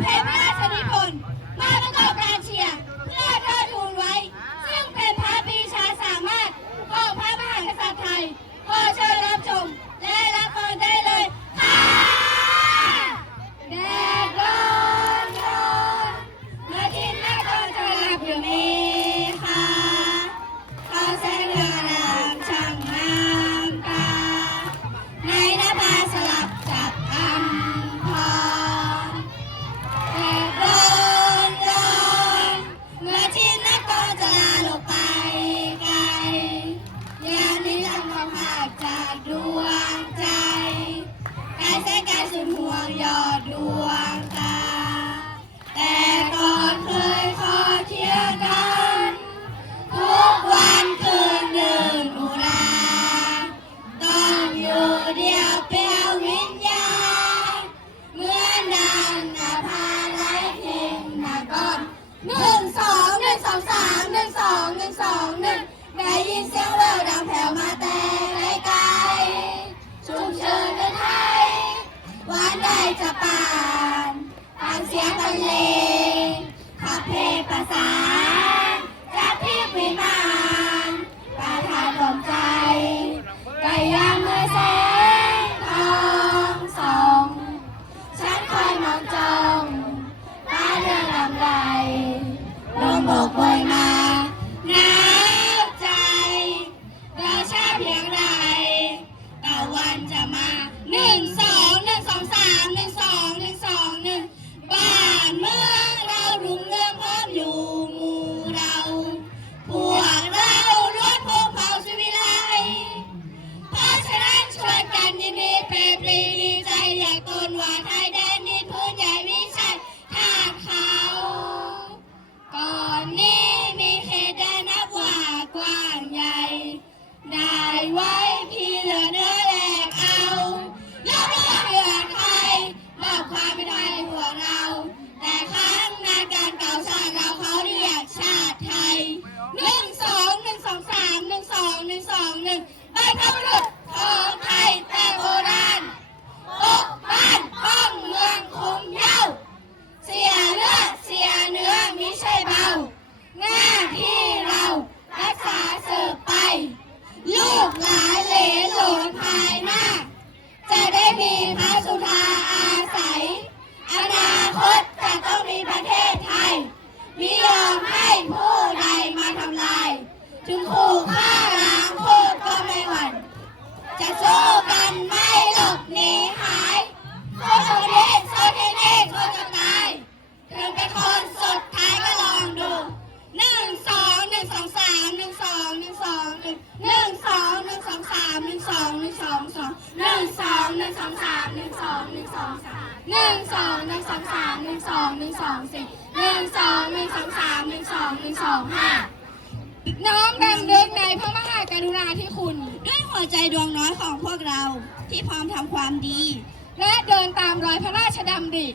เพลงพระราชนิพนธ์มาประกอบการเชียร์เพื่อเทิดทูนไว้ซึ่งเป็นพระปรีชาสามารถของพระมหากษัตริย์ไทยขอเชิญรับชมและรับฟังได้เลยค่ะแดดร้อนร้อนเมื่อทินนครจะหลับอยู่นี้ค่ะเขาแสงเรือนามช่างงามตาในนภาสลับจับอำพรแดดร้อนร้อนเมื่อทินนครจะลาลงไปไกลยามนี้ลำความหากจากดวงใจกายแสงกายสุดห่วงยอดดวงตาแต่ก่อนเคยขอเคียงกันทุกวันคืนเดินอุราต้องอยู่เดียวเปลี่ยววิญญาณเหมือนดังนาภาไร้ทิ้งนาก่อน1 2 1 2 3 1 2 1 2 1ได้ยินเสียงแววดังแผ่วมาแต่ไกลๆชุ่มชื่นในไทยหวานได้จะปานฟังเสียงบรรเลงขับเพลงประสานจากที่วิมานประทานลมใจไก่ย่างเมื่อแสงทองส่องฉันคอยมองจ้องฟ้าเรื่องลำไรลมโบกโบยมาหนาวใจเราชาเพียงไรตะวันจะมา1 2 1 2 3 1 2 1 2 1บ้านเมืองเรารุ่งเรืองพร้อมอยู่หมู่เราพวกเราล้วนพงเผ่าศิวิไลเพราะฉะนั้นช่วยกันยินดีเปรย์ปรีดีใจอยากตนว่าไทยแดนดินพื้นใหญ่วิชัยทางเขาก่อนนี้มีเขตแดนนับว่ากว้างใหญ่ได้ไว้พี่เหลือเนื้อแหลกเอาแล้วเพื่อไทยมอบความเป็นไทยพวกเราแต่ครั้งนาการเก่าชาติเราเขาเรียกชาติไทย1 2 1 2 3 1 2 1 2 1บรรพบุรุษของไทยแต่โบราณปกบ้านป้องเมืองคุมเย้าเสียเลือดเสียเนื้อมิใช่เบาหน้าที่เรารักษาสืบไปลูกหลานเหลนหลนภายหน้าจะได้มีพระสุธาอาศัยอนาคตจะต้องมีประเทศไทยมิยอมให้ผู้ใดมาทำลายถึงขู่ฆ่าล้างพูดก็ไม่หวั่นจะสู้กันไม่หลบหนีหายสู้ชีวิตสู้ที่นี่สู้จนตายถึงเป็นคนสุดท้ายก็ลองดู1 2 1 2 3 1 2 1 2 1 1 2 1 2 3 1 2 1 2 2 1 2 1 2 3 1 2 1 2 3 1 2 1 2 3 1 2 1 2 4 1 2 1 2 3 1 2 1 2 5น้อมรำลึกในพระมหากรุณาธิคุณด้วยหัวใจดวงน้อยของพวกเราที่พร้อมทำความดีและเดินตามรอยพระราชดำริ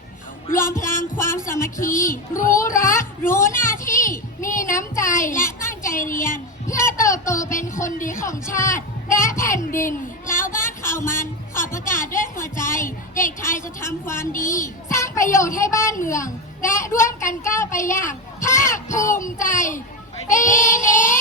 รวมพลังความสามัคคีรู้รักรู้หน้าที่มีน้ำใจและตั้งใจเรียนเพื่อเติบโตเป็นคนดีของชาติและแผ่นดินเราบ้านเขามันขอประกาศด้วยหัวใจเด็กไทยจะทำความดีสร้างประโยชน์ให้บ้านเมืองและร่วมกันก้าวไปอย่างภาคภูมิใจปีนี้